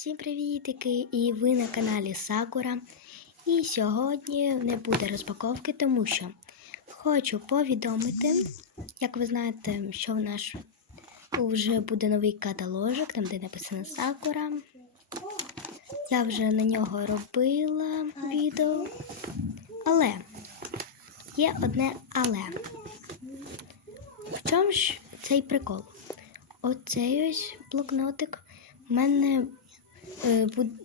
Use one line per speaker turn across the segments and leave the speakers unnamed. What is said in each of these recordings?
Всім привітики! І ви на каналі Сакура. І сьогодні не буде розпаковки, тому що хочу повідомити, як ви знаєте, що в нас вже буде новий каталожик, там де написано Сакура. Я вже на нього робила відео. Але є одне але. В чому ж цей прикол? Оцей ось блокнотик в мене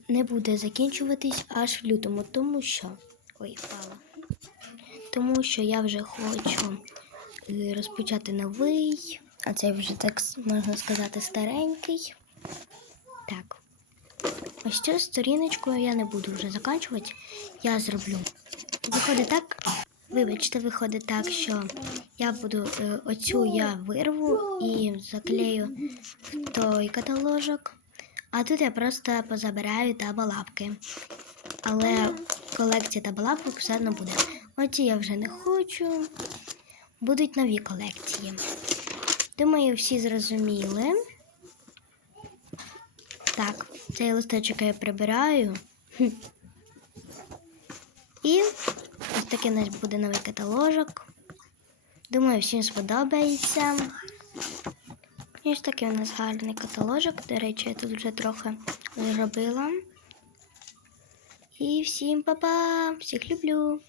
не буде закінчуватись аж в лютому, тому що. Ой, впала. Тому що я вже хочу е, розпочати новий, а цей вже так можна сказати старенький. Так. Ось цю сторіночку я не буду вже закінчувати. Я зроблю. Виходить так. Вибачте, виходить так, що я буду е, оцю я вирву і заклею той каталожок. А тут я просто позабираю табалапки. Але колекція табалапок все одно буде. Оці я вже не хочу. Будуть нові колекції. Думаю, всі зрозуміли. Так, цей листочок я прибираю. І ось такий у нас буде новий каталожок. Думаю, всім сподобається. І ось такий у нас гарний каталожок. До речі, я тут вже трохи зробила. І всім па-па! Всіх люблю!